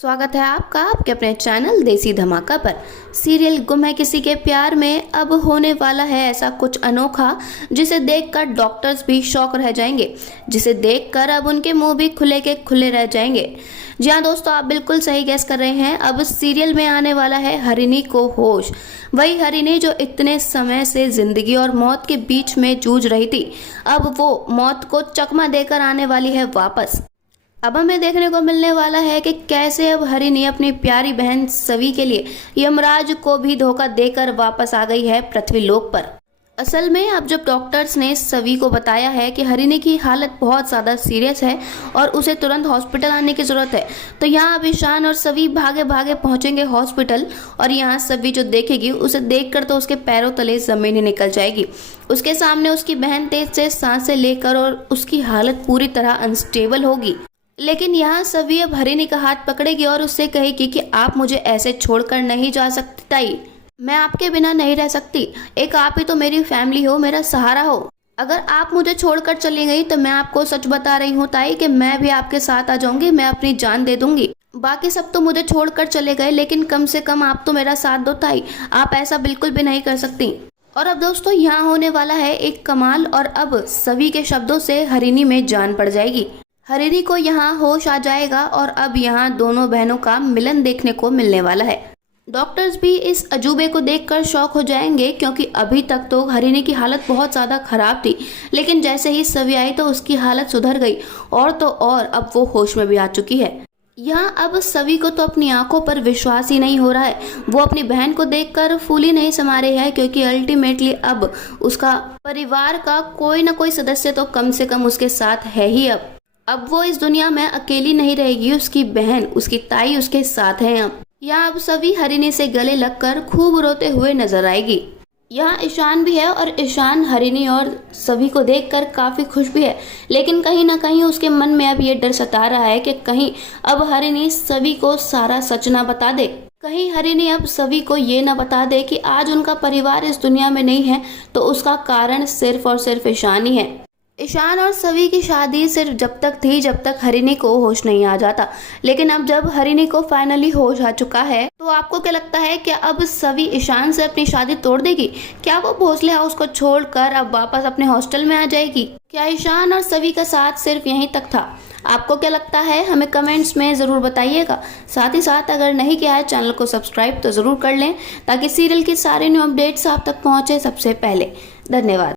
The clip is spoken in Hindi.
स्वागत है आपका आपके अपने चैनल देसी धमाका पर। सीरियल गुम है किसी के प्यार में अब होने वाला है ऐसा कुछ अनोखा जिसे देखकर डॉक्टर्स भी शॉक रह जाएंगे, जिसे देखकर अब उनके मुंह भी खुले के खुले रह जाएंगे। जी हाँ दोस्तों, आप बिल्कुल सही गैस कर रहे हैं। अब सीरियल में आने वाला है हरिणी को होश। वही हरिणी जो इतने समय से जिंदगी और मौत के बीच में जूझ रही थी, अब वो मौत को चकमा देकर आने वाली है वापस। अब हमें देखने को मिलने वाला है कि कैसे अब हरिणी अपनी प्यारी बहन सवी के लिए यमराज को भी धोखा देकर वापस आ गई है पृथ्वीलोक पर। असल में अब जब डॉक्टर्स ने सवी को बताया है कि हरिणी की हालत बहुत ज़्यादा सीरियस है और उसे तुरंत हॉस्पिटल आने की ज़रूरत है, तो यहाँ अब ईशान और सवी भागे भागे पहुंचेंगे हॉस्पिटल। और यहाँ सवी जो देखेगी उसे देखकर तो उसके पैरों तले ज़मीन ही निकल जाएगी। उसके सामने उसकी बहन तेज से सांसें लेकर और उसकी हालत पूरी तरह अनस्टेबल होगी। लेकिन यहाँ सवी अब हरिणी का हाथ पकड़ेगी और उससे कहेगी कि आप मुझे ऐसे छोड़कर नहीं जा सकती ताई, मैं आपके बिना नहीं रह सकती। एक आप ही तो मेरी फैमिली हो, मेरा सहारा हो। अगर आप मुझे छोड़कर चली गई तो मैं आपको सच बता रही हूँ ताई कि मैं भी आपके साथ आ जाऊंगी, मैं अपनी जान दे दूंगी। बाकी सब तो मुझे छोड़कर चले गए, लेकिन कम से कम आप तो मेरा साथ दो ताई, आप ऐसा बिल्कुल भी नहीं कर सकती। और अब दोस्तों यहाँ होने वाला है एक कमाल, और अब सवी के शब्दों से हरिणी में जान पड़ जाएगी। हरिणी को यहाँ होश आ जाएगा और अब यहाँ दोनों बहनों का मिलन देखने को मिलने वाला है। डॉक्टर्स भी इस अजूबे को देखकर शॉक हो जाएंगे, क्योंकि अभी तक तो हरिणी की हालत बहुत ज़्यादा खराब थी, लेकिन जैसे ही सवी आई तो उसकी हालत सुधर गई और तो और अब वो होश में भी आ चुकी है। यहाँ अब सवी को तो अपनी आंखों पर विश्वास ही नहीं हो रहा है। वो अपनी बहन को देखकर फूली नहीं समा रही है, क्योंकि अल्टीमेटली अब उसका परिवार का कोई ना कोई सदस्य तो कम से कम उसके साथ है ही। अब वो इस दुनिया में अकेली नहीं रहेगी, उसकी बहन, उसकी ताई उसके साथ है। अब यहाँ अब सभी हरिणी से गले लगकर खूब रोते हुए नजर आएगी। यहाँ ईशान भी है और ईशान हरिणी और सभी को देखकर काफी खुश भी है, लेकिन कहीं ना कहीं उसके मन में अब ये डर सता रहा है कि कहीं अब हरिणी सभी को सारा सच ना बता दे। कहीं हरिणी अब सभी को ये ना बता दे कि आज उनका परिवार इस दुनिया में नहीं है, तो उसका कारण सिर्फ और सिर्फ ईशान ही है। ईशान और सवी की शादी सिर्फ जब तक थी जब तक हरिणी को होश नहीं आ जाता, लेकिन अब जब हरिणी को फाइनली होश आ चुका है, तो आपको क्या लगता है कि अब सवी ईशान से अपनी शादी तोड़ देगी? क्या वो भोसले हाउस को छोड़कर अब वापस अपने हॉस्टल में आ जाएगी? क्या ईशान और सवी का साथ सिर्फ यहीं तक था? आपको क्या लगता है? हमें कमेंट्स में ज़रूर बताइएगा। साथ ही साथ अगर नहीं किया है चैनल को सब्सक्राइब तो ज़रूर कर लें, ताकि सीरियल की सारे न्यू अपडेट्स आप तक पहुँचे सबसे पहले। धन्यवाद।